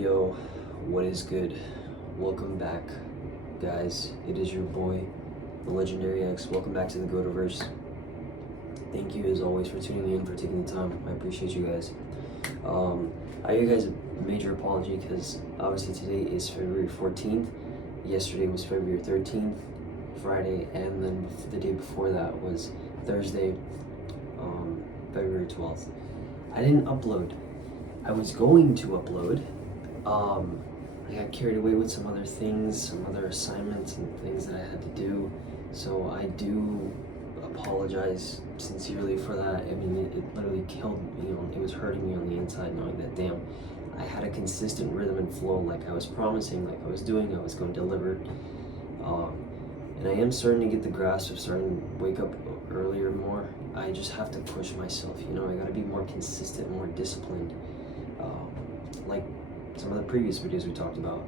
Yo, what is good? Welcome back, guys. It is your boy, the Legendary X. Welcome back to the Gotoverse. Thank you, as always, for tuning in, for taking the time. I appreciate you guys. I owe you guys a major apology because obviously today is February 14th. Yesterday was February 13th, Friday, and then the day before that was Thursday, February 12th. I didn't upload. I was going to upload. I got carried away with some other things, some other assignments and things that I had to do. So I do apologize sincerely for that. I mean, it literally killed me. It was hurting me on the inside knowing that, damn, I had a consistent rhythm and flow like I was promising, like I was doing, I was going to deliver. And I am starting to get the grasp of starting to wake up earlier more. I just have to push myself, I gotta be more consistent, more disciplined. Like some of the previous videos we talked about.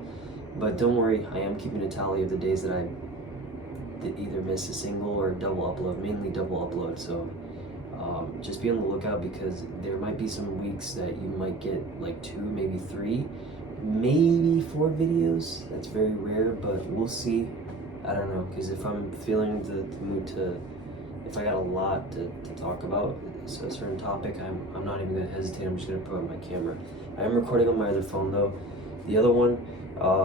But don't worry, I am keeping a tally of the days that I did either miss a single or double upload, mainly double upload. So just be on the lookout because there might be some weeks that you might get like 2, maybe 3, maybe 4 videos. That's very rare, but we'll see. I don't know, because if I'm feeling the mood to, if I got a lot to talk about, so a certain topic, I'm not even going to hesitate. I'm just going to put on my camera. I am recording on my other phone though. The other one,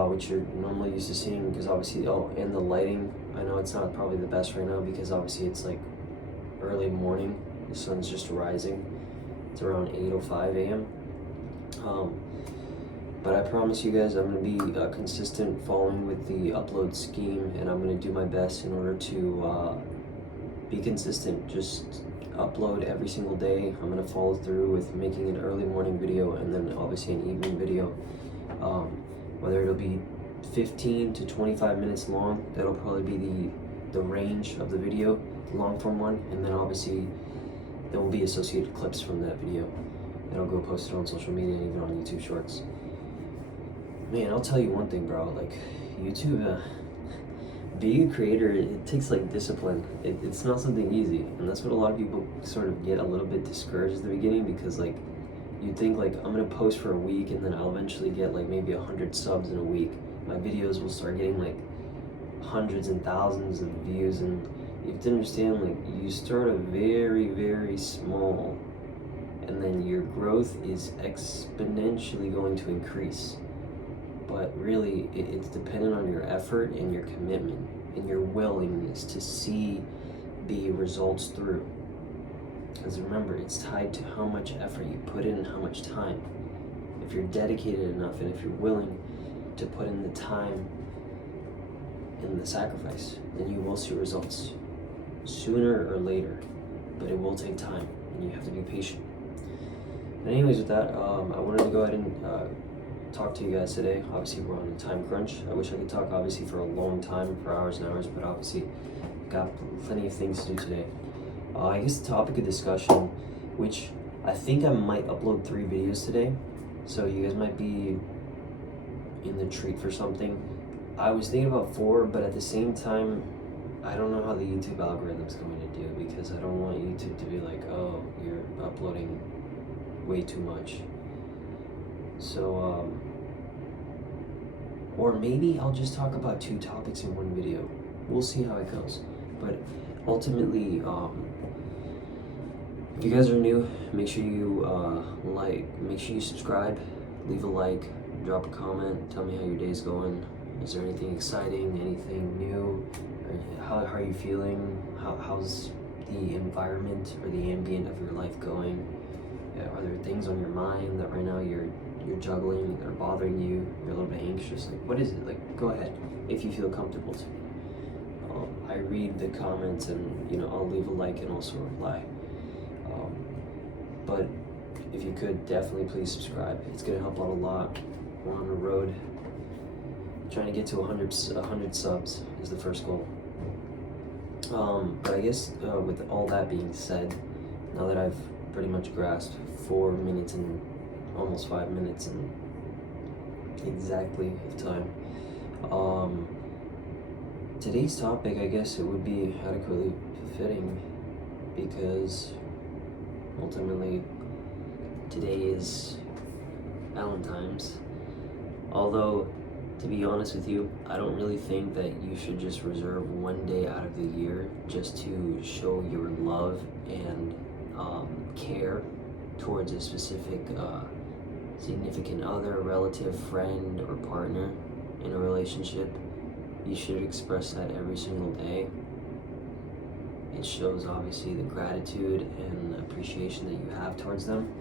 which you're normally used to seeing, because obviously, and the lighting, I know it's not probably the best right now because obviously it's like early morning. The sun's just rising. It's around 8:05 a.m. But I promise you guys I'm going to be consistent following with the upload scheme, and I'm going to do my best in order to be consistent. Just upload every single day. I'm going to follow through with making an early morning video and then obviously an evening video. Whether it'll be 15 to 25 minutes long, that'll probably be the range of the video, the long form one, and then obviously there will be associated clips from that video that'll go posted on social media and even on YouTube Shorts. Man, I'll tell you one thing, bro, like YouTube, being a creator, it takes like discipline. It's not something easy, and that's what a lot of people sort of get a little bit discouraged at the beginning, because like you think like I'm gonna post for a week and then I'll eventually get like maybe 100 subs in a week. My videos will start getting like hundreds and thousands of views, and you have to understand, like, you start a very, very small, and then your growth is exponentially going to increase. But really, it's dependent on your effort and your commitment and your willingness to see the results through. Because remember, it's tied to how much effort you put in and how much time. If you're dedicated enough and if you're willing to put in the time and the sacrifice, then you will see results sooner or later. But it will take time, and you have to be patient. But anyways, with that, I wanted to go ahead and talk to you guys today. Obviously, we're on a time crunch. I wish I could talk obviously for a long time, for hours and hours, but obviously got plenty of things to do today. I guess the topic of discussion, which I think I might upload 3 videos today, so you guys might be in the treat for something. I was thinking about 4, but at the same time, I don't know how the YouTube algorithm's going to do, because I don't want YouTube to be like, oh, you're uploading way too much. So, or maybe I'll just talk about 2 topics in one video. We'll see how it goes. But ultimately, if you guys are new, make sure you make sure you subscribe, leave a like, drop a comment, tell me how your day's going. Is there anything exciting, anything new? Or how are you feeling? How's the environment or the ambient of your life going? Are there things on your mind that right now you're juggling, that are bothering you, you're a little bit anxious? Like, what is it? Like, go ahead if you feel comfortable to. I read the comments, and I'll leave a like and also reply. But if you could, definitely please subscribe. It's gonna help out a lot. We're on the road, trying to get to 100 subs is the first goal. But I guess with all that being said, now that I've pretty much grasped 4 minutes and almost 5 minutes and exactly of time, today's topic, I guess it would be adequately fitting, because ultimately today is Valentine's, Although, to be honest with you, I don't really think that you should just reserve one day out of the year just to show your love and care towards a specific significant other, relative, friend, or partner in a relationship. You should express that every single day. It shows obviously the gratitude and appreciation that you have towards them.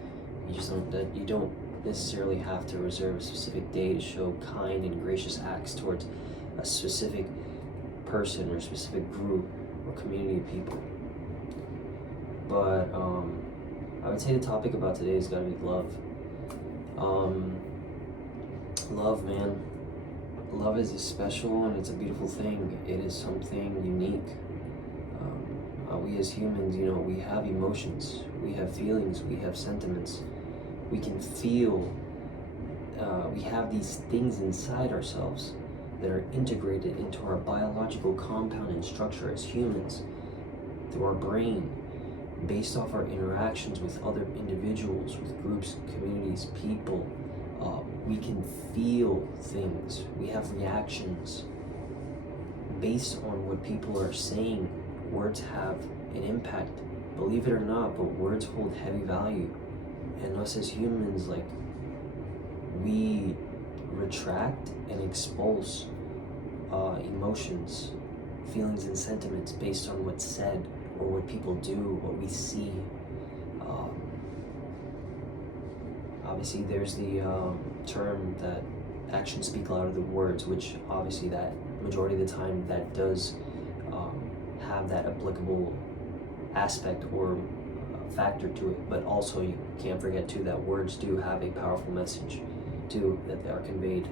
You don't necessarily have to reserve a specific day to show kind and gracious acts towards a specific person or specific group or community of people. But I would say the topic about today has got to be love. Love, man. Love is special and it's a beautiful thing. It is something unique. We as humans, we have emotions, we have feelings, we have sentiments. We can feel, we have these things inside ourselves that are integrated into our biological compound and structure as humans through our brain, based off our interactions with other individuals, with groups, communities, people. We can feel things, we have reactions based on what people are saying. Words have an impact, believe it or not, but words hold heavy value. And us as humans, we retract and expose emotions, feelings, and sentiments based on what's said or what people do, what we see. Obviously, there's the term that actions speak louder than words, which obviously that majority of the time that does have that applicable aspect or factor to it, but also you can't forget too that words do have a powerful message too that they are conveyed.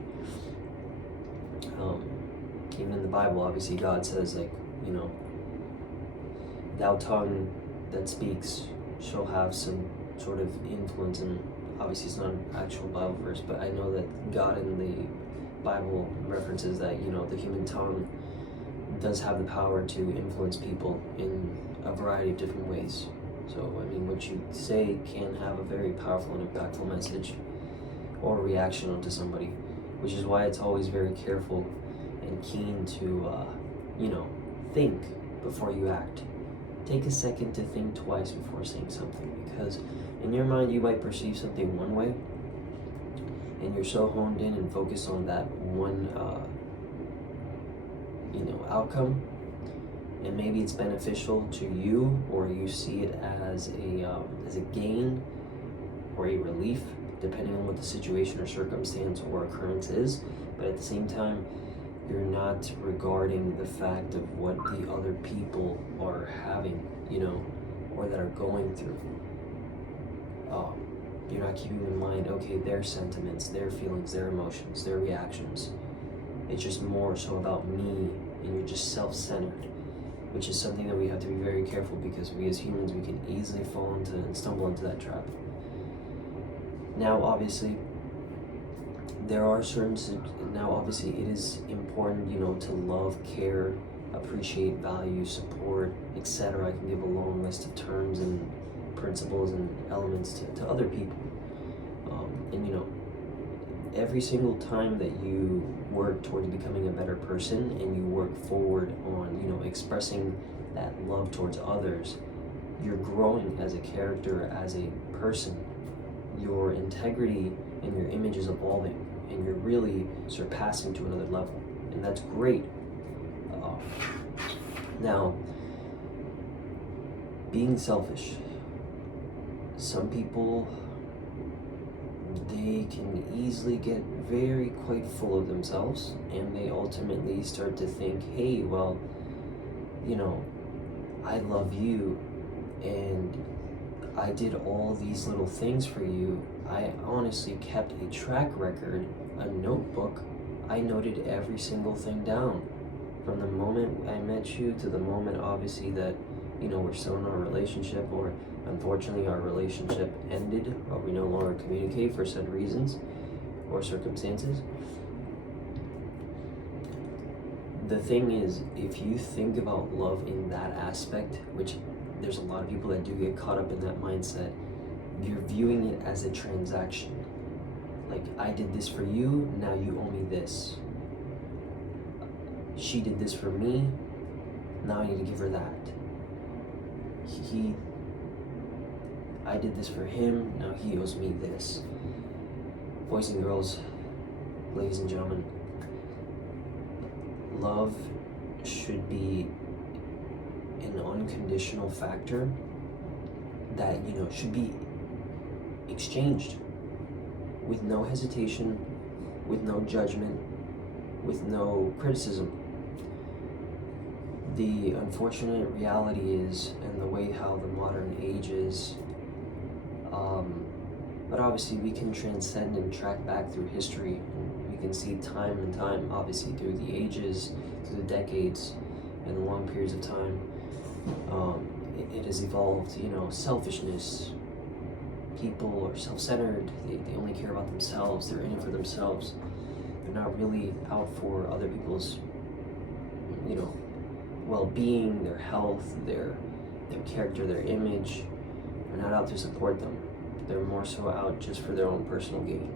Even in the Bible, obviously God says thou tongue that speaks shall have some sort of influence, and obviously it's not an actual Bible verse, but I know that God in the Bible references that the human tongue does have the power to influence people in a variety of different ways. So, what you say can have a very powerful and impactful message or reaction onto somebody, which is why it's always very careful and keen to, think before you act. Take a second to think twice before saying something, because in your mind you might perceive something one way, and you're so honed in and focused on that one, outcome, and maybe it's beneficial to you, or you see it as a gain or a relief, depending on what the situation or circumstance or occurrence is. But at the same time, you're not regarding the fact of what the other people are having, or that are going through. You're not keeping in mind, okay, their sentiments, their feelings, their emotions, their reactions. It's just more so about me, and you're just self-centered, which is something that we have to be very careful, because we as humans, we can easily fall into and stumble into that trap. Now, obviously, it is important, to love, care, appreciate, value, support, etc. I can give a long list of terms and principles and elements to other people. Every single time that you work towards becoming a better person and you work forward on, expressing that love towards others, you're growing as a character, as a person. Your integrity and your image is evolving, and you're really surpassing to another level, and that's great. Now, being selfish. Some people, they can easily get quite full of themselves, and they ultimately start to think, hey, well, I love you, and I did all these little things for you. I honestly kept a track record, a notebook. I noted every single thing down, from the moment I met you to the moment, obviously, that we're still in our relationship, or unfortunately our relationship ended, or we no longer communicate for said reasons or circumstances. The thing is, if you think about love in that aspect, which there's a lot of people that do get caught up in that mindset, you're viewing it as a transaction. Like, I did this for you, now you owe me this. She did this for me, now I need to give her that. I did this for him, now he owes me this. Boys and girls, ladies and gentlemen, love should be an unconditional factor that, should be exchanged with no hesitation, with no judgment, with no criticism. The unfortunate reality is, and the way how the modern age is, but obviously we can transcend and track back through history, and we can see time and time, obviously through the ages, through the decades, and the long periods of time, it has evolved, selfishness. People are self-centered, they only care about themselves, they're in it for themselves. They're not really out for other people's, well-being, their health, their character, their image. They're not out to support them. They're more so out just for their own personal gain.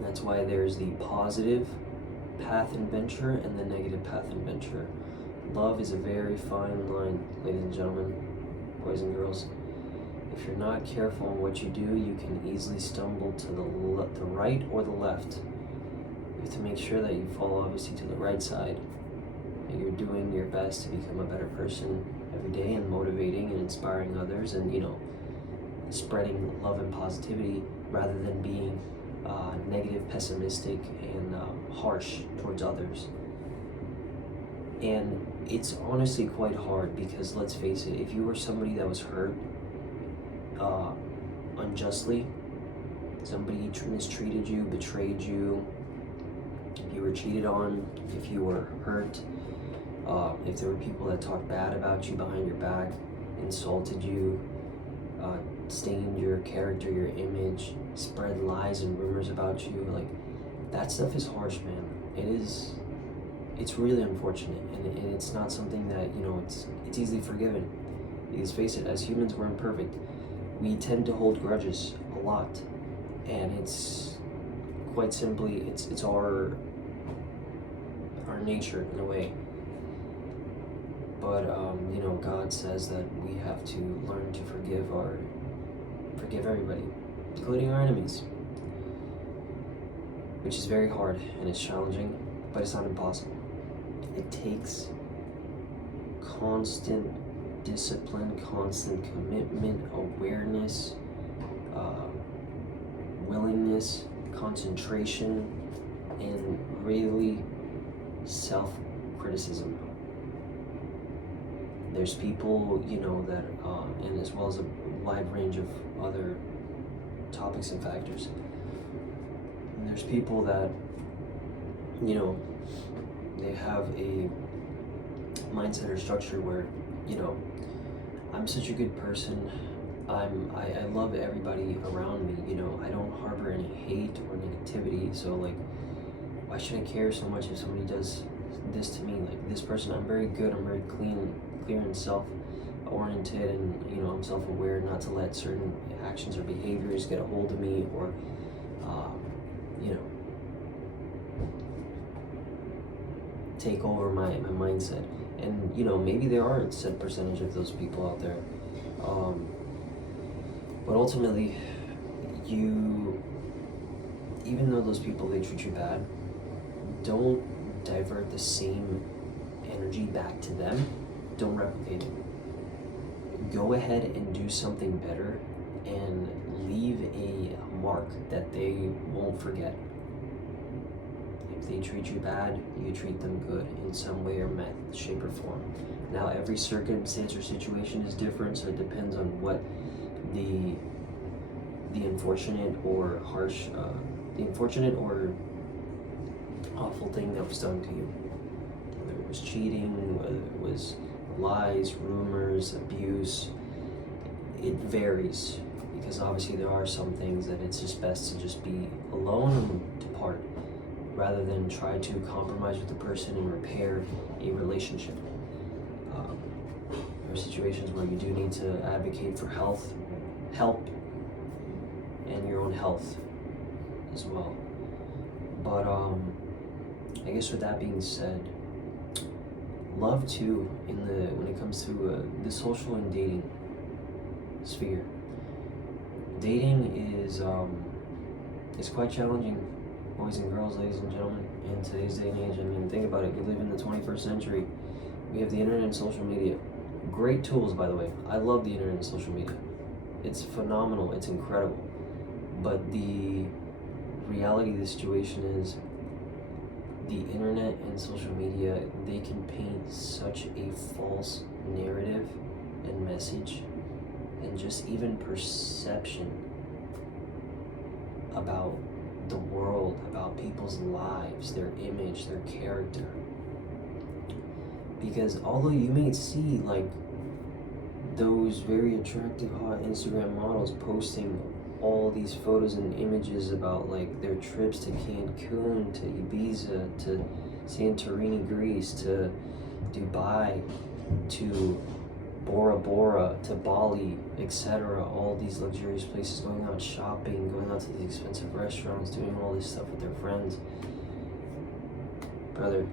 That's why there's the positive path and venture and the negative path and venture. Love is a very fine line, ladies and gentlemen, boys and girls. If you're not careful in what you do, you can easily stumble to the right or the left. You have to make sure that you fall obviously to the right side, and you're doing your best to become a better person every day, and motivating and inspiring others, and spreading love and positivity rather than being negative, pessimistic, and harsh towards others. And it's honestly quite hard, because let's face it, if you were somebody that was hurt unjustly, somebody mistreated you, betrayed you, if you were cheated on, if you were hurt, if there were people that talked bad about you behind your back, insulted you, stained your character, your image, spread lies and rumors about you, like, that stuff is harsh, man. It's really unfortunate, and it's not something that, it's easily forgiven. Because face it, as humans, we're imperfect. We tend to hold grudges a lot, and it's quite simply, it's our nature in a way. But God says that we have to learn to forgive everybody, including our enemies, which is very hard and it's challenging, but it's not impossible. It takes constant discipline, constant commitment, awareness, willingness, concentration, and really self-criticism. There's people, that, and as well as a wide range of other topics and factors. And there's people that, they have a mindset or structure where, I'm such a good person. I love everybody around me. I don't harbor any hate or negativity. So like, why should I care so much if somebody does this to me? Like, this person, I'm very good. I'm very clear and self-oriented, and I'm self-aware not to let certain actions or behaviors get a hold of me, or take over my mindset. And maybe there are a set percentage of those people out there, but ultimately, even though those people, they treat you bad, don't divert the same energy back to them. Don't replicate it. Go ahead and do something better, and leave a mark that they won't forget. If they treat you bad, you treat them good in some way or method, shape or form. Now, every circumstance or situation is different, so it depends on what the unfortunate or harsh, the unfortunate or awful thing that was done to you. Whether it was cheating, whether it was lies, rumors, abuse, it varies, because obviously there are some things that it's just best to just be alone and depart, rather than try to compromise with the person and repair a relationship. There are situations where you do need to advocate for help, and your own health as well. But I guess with that being said, love too when it comes to the social and dating sphere. Dating is quite challenging, boys and girls, ladies and gentlemen, in today's day and age. I mean, think about it. We live in the 21st century. We have the internet and social media. Great tools, by the way. I love the internet and social media. It's phenomenal. It's incredible. But the reality of the situation is the internet and social media, they can paint such a false narrative and message and just even perception about the world, about people's lives, their image, their character. Because although you may see like those very attractive hot Instagram models posting all these photos and images about like their trips to Cancun, to Ibiza, to Santorini, Greece, to Dubai, to Bora Bora, to Bali, etc. All these luxurious places, going out shopping, going out to these expensive restaurants, doing all this stuff with their friends. Brother,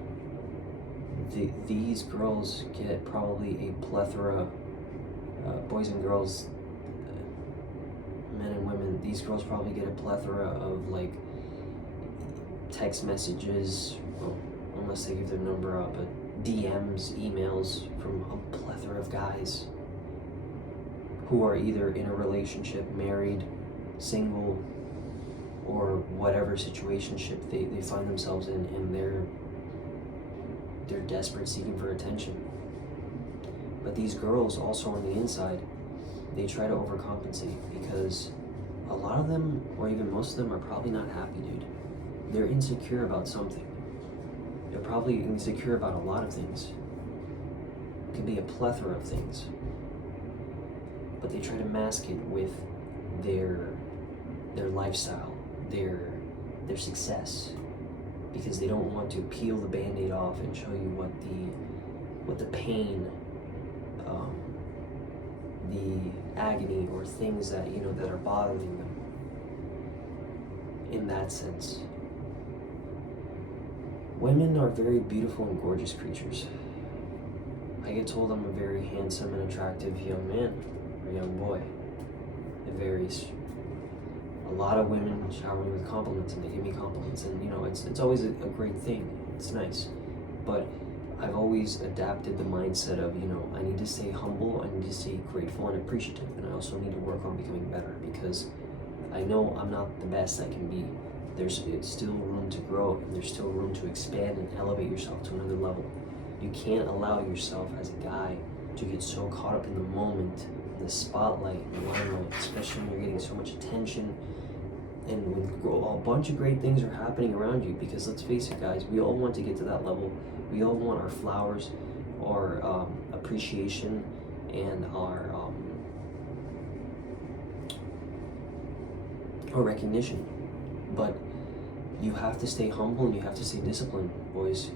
these girls get probably a plethora, boys and girls, men and women, these girls probably get a plethora of like text messages, well, unless they give their number out, but DMs, emails from a plethora of guys who are either in a relationship, married, single, or whatever situationship they find themselves in, and they're desperate, seeking for attention. But these girls also on the inside, they try to overcompensate because a lot of them, or even most of them, are probably not happy, dude. They're insecure about something. They're probably insecure about a lot of things. It could be a plethora of things. But they try to mask it with their lifestyle, their success, because they don't want to peel the Band-Aid off and show you what the pain, the agony, or things that that are bothering them. In that sense, women are very beautiful and gorgeous creatures. I get told I'm a very handsome and attractive young man or young boy. It varies. A lot of women shower me with compliments, and they give me compliments, and it's always a great thing. It's nice, but I've always adapted the mindset of I need to stay humble, I need to stay grateful and appreciative, and I also need to work on becoming better, because I know I'm not the best I can be. There's still room to grow, and there's still room to expand and elevate yourself to another level. You can't allow yourself as a guy to get so caught up in the moment, in the spotlight, in the limelight, especially when you're getting so much attention and when a bunch of great things are happening around you. Because let's face it, guys, we all want to get to that level. We all want our flowers, our appreciation, and our recognition. But you have to stay humble and you have to stay disciplined, boys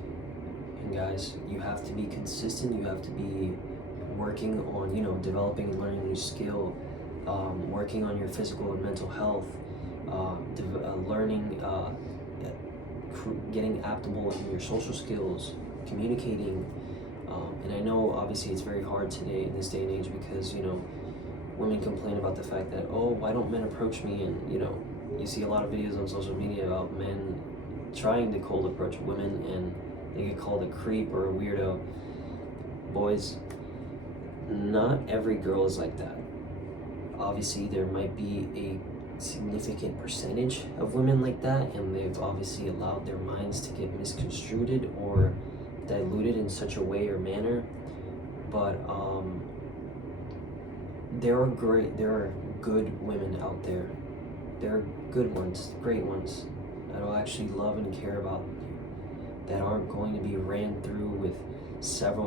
and guys. You have to be consistent. You have to be working on, developing and learning a new skill, working on your physical and mental health, learning, getting adaptable in your social skills, communicating. And I know obviously it's very hard today in this day and age because, women complain about the fact that, oh, why don't men approach me? And, you see a lot of videos on social media about men trying to cold approach women and they get called a creep or a weirdo. Boys, not every girl is like that. Obviously, there might be a significant percentage of women like that, and they've obviously allowed their minds to get misconstrued or diluted in such a way or manner. But there are good women out there. There are good ones, great ones, that will actually love and care about you, that aren't going to be ran through with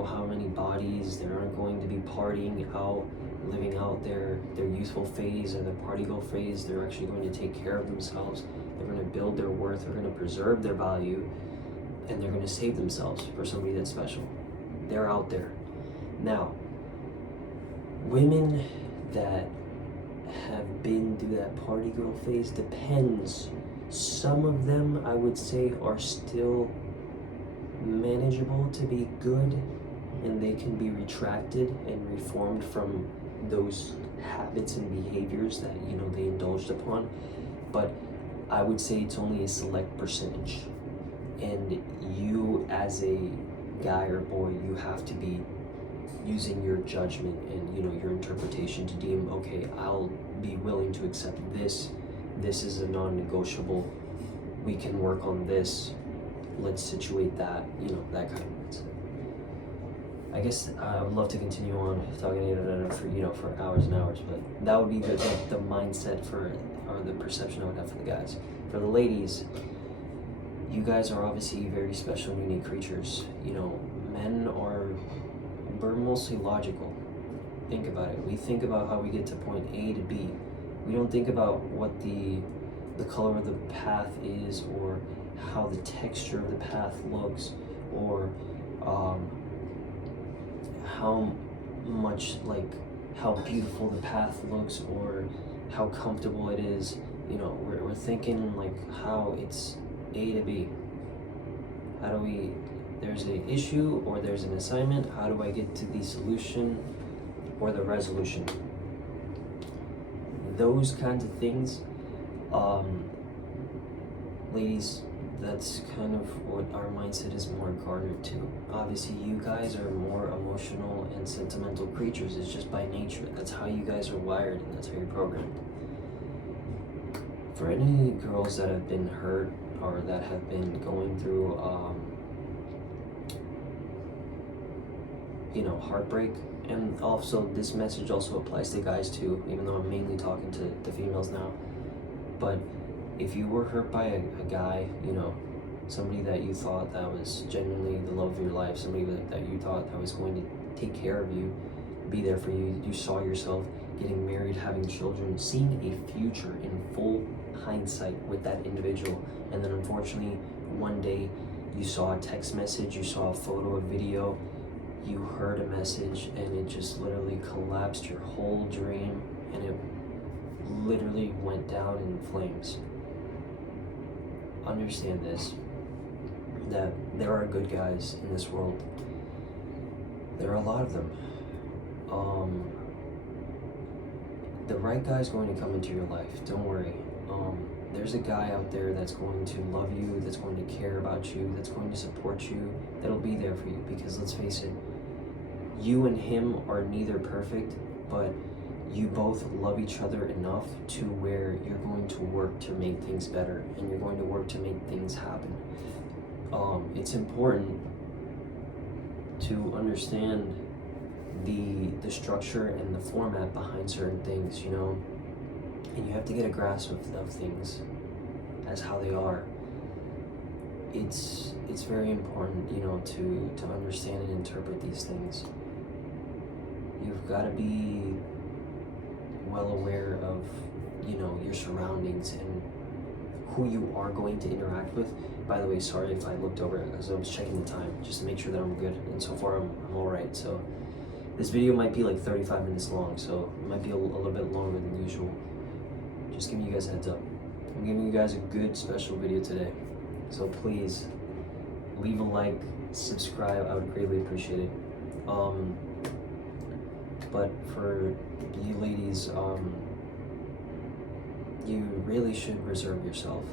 how many bodies, that aren't going to be partying out, living out their youthful phase or their party girl phase. They're actually going to take care of themselves. They're going to build their worth. They're going to preserve their value, and they're going to save themselves for somebody that's special. They're out there. Now, women that have been through that party girl phase. Depends. Some of them, I would say, are still manageable to be good, and they can be retracted and reformed from those habits and behaviors that they indulged upon. But I would say it's only a select percentage, and you as a guy or boy, you have to be using your judgment and your interpretation to deem, okay, I'll be willing to accept this is a non-negotiable, we can work on this, let's situate that, that kind of mindset. I guess I would love to continue on talking for hours and hours, but that would be the mindset for, or the perception I would have for the guys. For the ladies, you guys are obviously very special and unique creatures. Men we're mostly logical. Think about it. We think about how we get to point A to B. We don't think about what the color of the path is, or how the texture of the path looks, or how much, like, how beautiful the path looks, or how comfortable it is. We're thinking like how it's A to B. How do we, there's an issue or there's an assignment, how do I get to the solution or the resolution? Those kinds of things, ladies, that's kind of what our mindset is more garnered to. Obviously, you guys are more emotional and sentimental creatures. It's just by nature. That's how you guys are wired, and that's how you're programmed. For any girls that have been hurt or that have been going through, heartbreak, and also this message also applies to guys too, even though I'm mainly talking to the females now. But if you were hurt by a guy, somebody that you thought that was genuinely the love of your life, somebody that you thought that was going to take care of you, be there for you, you saw yourself getting married, having children, seeing a future in full hindsight with that individual, and then unfortunately one day you saw a text message, you saw a photo, a video, you heard a message, and it just literally collapsed your whole dream, and it literally went down in flames. Understand this, that there are good guys in this world. There are a lot of them. The right guy's going to come into your life, don't worry. There's a guy out there that's going to love you, that's going to care about you, that's going to support you, that'll be there for you, because let's face it, you and him are neither perfect, but you both love each other enough to where you're going to work to make things better, and you're going to work to make things happen. It's important to understand the structure and the format behind certain things, and you have to get a grasp of things as how they are. It's very important, to understand and interpret these things. You've got to be well aware of, your surroundings and who you are going to interact with. By the way, sorry if I looked over as I was checking the time, just to make sure that I'm good, and so far I'm all right. So this video might be like 35 minutes long, so it might be a little bit longer than usual. Just giving you guys a heads up. I'm giving you guys a good special video today, so please leave a like, subscribe, I would greatly appreciate it. But for you ladies, you really should reserve yourself.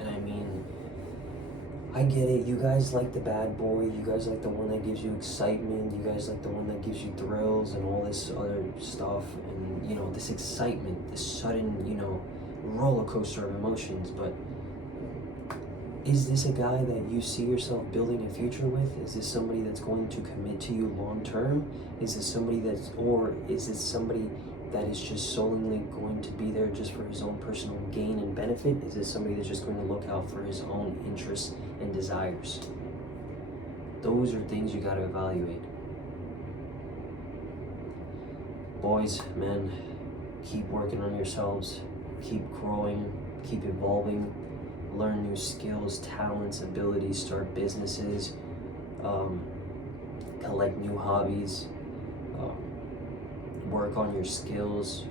And I mean, I get it, you guys like the bad boy, you guys like the one that gives you excitement, you guys like the one that gives you thrills and all this other stuff, and this excitement, this sudden, roller coaster of emotions. But is this a guy that you see yourself building a future with? Is this somebody that's going to commit to you long term? Is this somebody is it somebody that is just solely going to be there just for his own personal gain and benefit? Is this somebody that's just going to look out for his own interests and desires? Those are things you got to evaluate. Boys, men, keep working on yourselves, keep growing, keep evolving, learn new skills, talents, abilities, start businesses, collect new hobbies, work on your skills,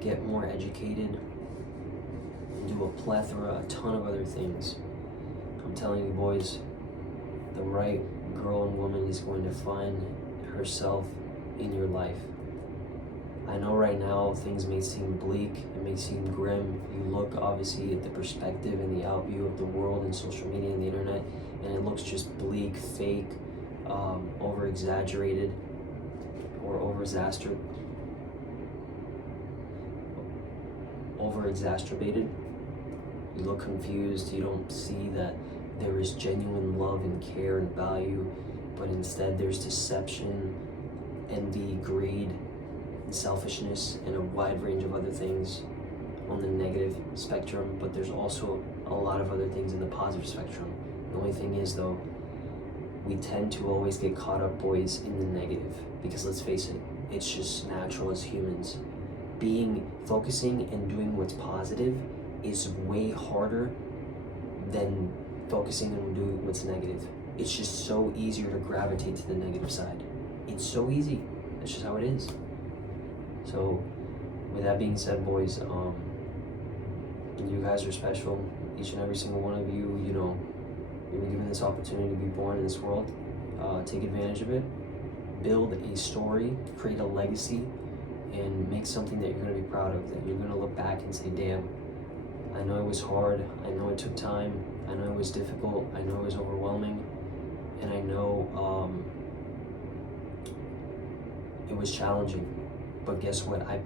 get more educated, and do a ton of other things. I'm telling you, boys, the right girl and woman is going to find herself in your life. I know right now things may seem bleak, it may seem grim. You look obviously at the perspective and the outview of the world and social media and the internet, and it looks just bleak, fake, over exaggerated, or over exacerbated. You look confused, you don't see that there is genuine love and care and value, but instead there's deception, envy, greed, and selfishness, and a wide range of other things on the negative spectrum, but there's also a lot of other things in the positive spectrum. The only thing is, though, we tend to always get caught up, boys, in the negative, because let's face it, it's just natural as humans. Focusing and doing what's positive is way harder than focusing and doing what's negative. It's just so easier to gravitate to the negative side. It's so easy. That's just how it is. So, with that being said, boys, you guys are special. Each and every single one of you, you were given this opportunity to be born in this world. Take advantage of it. Build a story, create a legacy, and make something that you're going to be proud of, that you're going to look back and say, damn, I know it was hard, I know it took time, I know it was difficult, I know it was overwhelming, and I know it was challenging, but guess what? I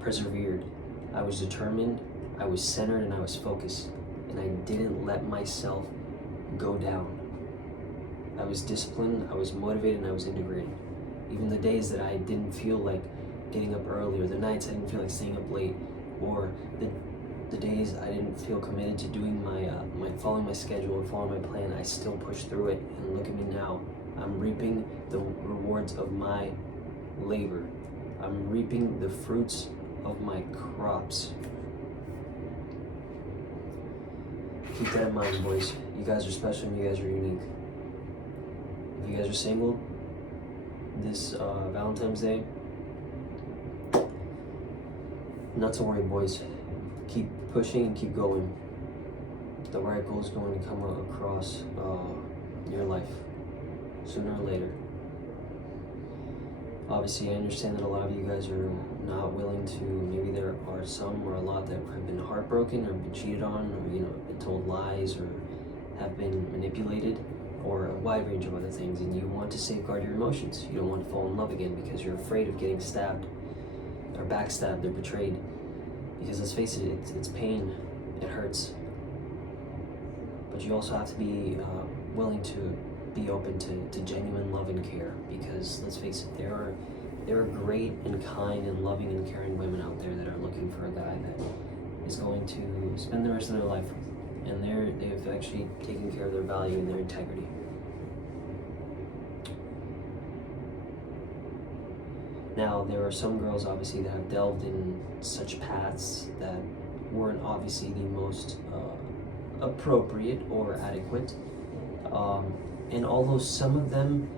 persevered. I was determined, I was centered, and I was focused, and I didn't let myself go down. I was disciplined, I was motivated, and I was integrated. Even the days that I didn't feel like getting up early, or the nights I didn't feel like staying up late, or the days I didn't feel committed to doing my following my schedule or following my plan, I still pushed through it. And look at me now. I'm reaping the rewards of my labor. I'm reaping the fruits of my crops. Keep that in mind, boys. You guys are special and you guys are unique. If you guys are single this Valentine's Day, not to worry, boys. Keep pushing and keep going. The right goal is going to come across your life sooner or later. Obviously, I understand that a lot of you guys are not willing to. Maybe there are some or a lot that have been heartbroken or been cheated on, or been told lies, or have been manipulated, or a wide range of other things, and you want to safeguard your emotions. You don't want to fall in love again because you're afraid of getting stabbed or backstabbed or betrayed. Because let's face it, it's pain, it hurts. But you also have to be willing to be open to genuine love and care, because let's face it, there are great and kind and loving and caring women out there that are looking for a guy that is going to spend the rest of their life with, and they've actually taken care of their value and their integrity. Now, there are some girls obviously that have delved in such paths that weren't obviously the most appropriate or adequate. And although some of them,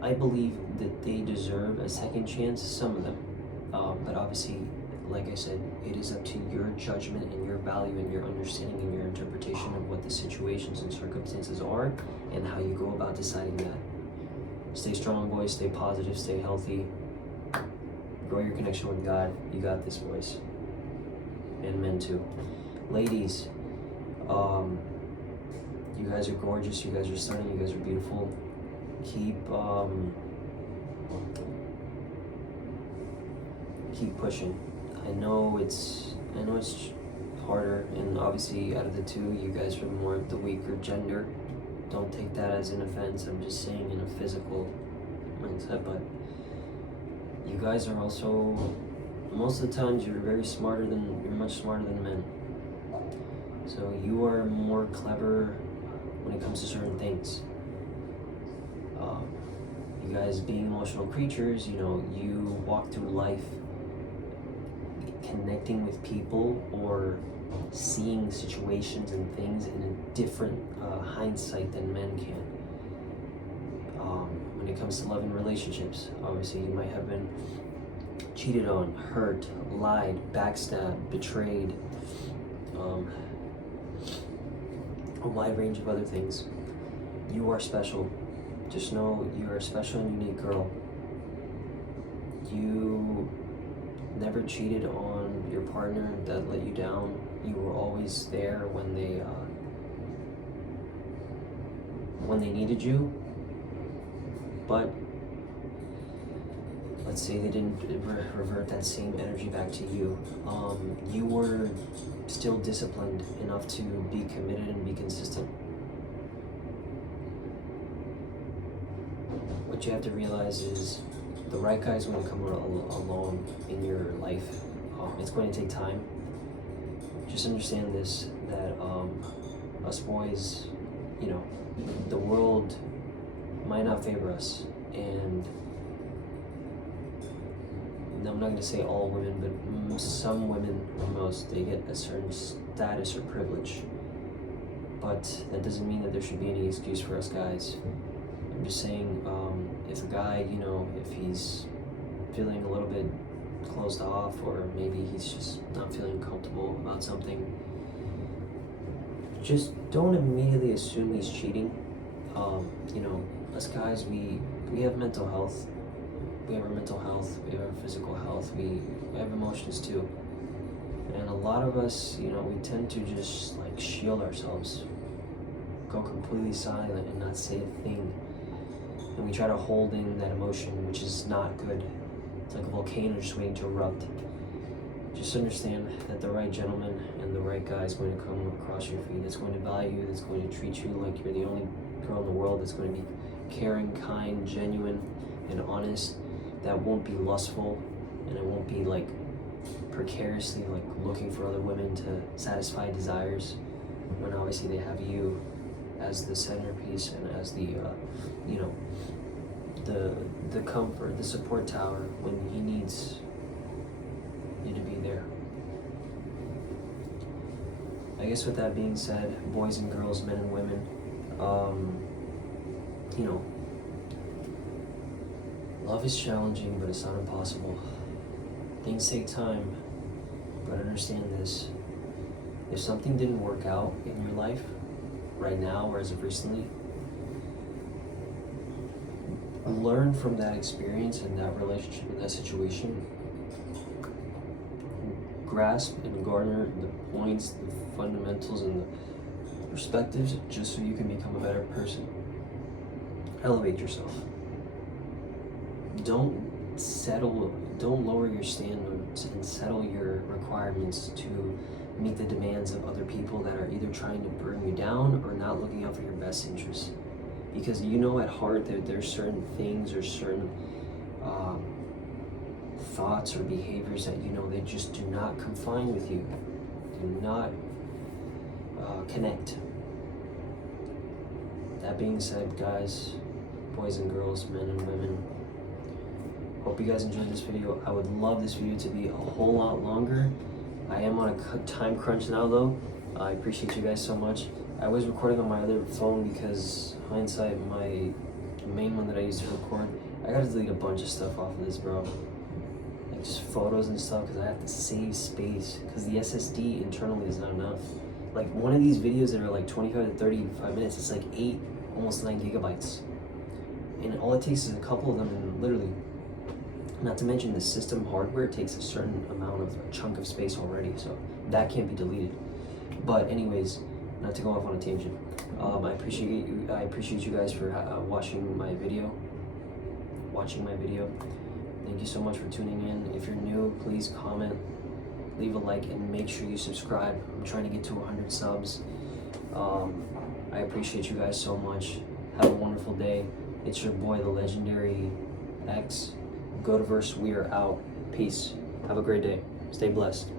I believe that they deserve a second chance, some of them. But obviously, like I said, it is up to your judgment and your value and your understanding and your interpretation of what the situations and circumstances are and how you go about deciding that. Stay strong, boys. Stay positive. Stay healthy. Grow your connection with God. You got this, boys. And men, too. Ladies, you guys are gorgeous. You guys are stunning. You guys are beautiful. Keep pushing. I know it's harder, and obviously out of the two, you guys are more of the weaker gender. Don't take that as an offense. I'm just saying in a physical mindset, but you guys are also, most of the times, you're much smarter than men. So you are more clever when it comes to certain things. You guys being emotional creatures, you walk through life connecting with people or seeing situations and things in a different hindsight than men can. When it comes to love and relationships, obviously you might have been cheated on, hurt, lied, backstabbed, betrayed, a wide range of other things. You are special. Just know you are a special and unique girl. You never cheated on your partner that let you down. You were always there when they needed you. But let's say they didn't revert that same energy back to you. You were still disciplined enough to be committed and be consistent. What you have to realize is the right guy is going to come along in your life. It's going to take time. Just understand this, that us boys, the world might not favor us, and I'm not going to say all women, but some women, or most, they get a certain status or privilege. But that doesn't mean that there should be any excuse for us guys. I'm just saying, if a guy, if he's feeling a little bit closed off, or maybe he's just not feeling comfortable about something, just don't immediately assume he's cheating. Us guys, we have mental health. We have our mental health, we have our physical health, we have emotions too. And a lot of us, we tend to just shield ourselves, go completely silent and not say a thing. And we try to hold in that emotion, which is not good. It's like a volcano just waiting to erupt. Just understand that the right gentleman and the right guy is going to come across your feet, that's going to value you, that's going to treat you like you're the only girl in the world, that's going to be caring, kind, genuine, and honest, that won't be lustful, and it won't be precariously looking for other women to satisfy desires, when obviously they have you as the centerpiece and as the the comfort, the support tower when he needs you to be there. I guess with that being said, boys and girls, men and women, love is challenging, but it's not impossible. Things take time, but understand this. If something didn't work out in your life right now or as of recently, learn from that experience and that relationship and that situation. Grasp and garner the points, the fundamentals, and the perspectives just so you can become a better person. Elevate yourself. Don't lower your standards and settle your requirements to meet the demands of other people that are either trying to bring you down or not looking out for your best interests. Because at heart that there's certain things or certain thoughts or behaviors that they just do not confine with you, do not connect. That being said, guys, boys and girls, men and women, hope you guys enjoyed this video. I would love this video to be a whole lot longer. I am on a time crunch now though. I appreciate you guys so much. I was recording on my other phone because hindsight, my main one that I used to record, I gotta delete a bunch of stuff off of this, bro. Just photos and stuff, because I have to save space, because the SSD internally is not enough. One of these videos that are 25 to 35 minutes, it's 8, almost 9 gigabytes. And all it takes is a couple of them, and literally, not to mention the system hardware takes a certain amount of a chunk of space already, so that can't be deleted. But anyways, not to go off on a tangent, I appreciate you guys for watching my video. Thank you so much for tuning in. If you're new, please comment, leave a like, and make sure you subscribe. I'm trying to get to 100 subs. I appreciate you guys so much. Have a wonderful day. It's your boy, the legendary X. Go to verse. We are out. Peace. Have a great day. Stay blessed.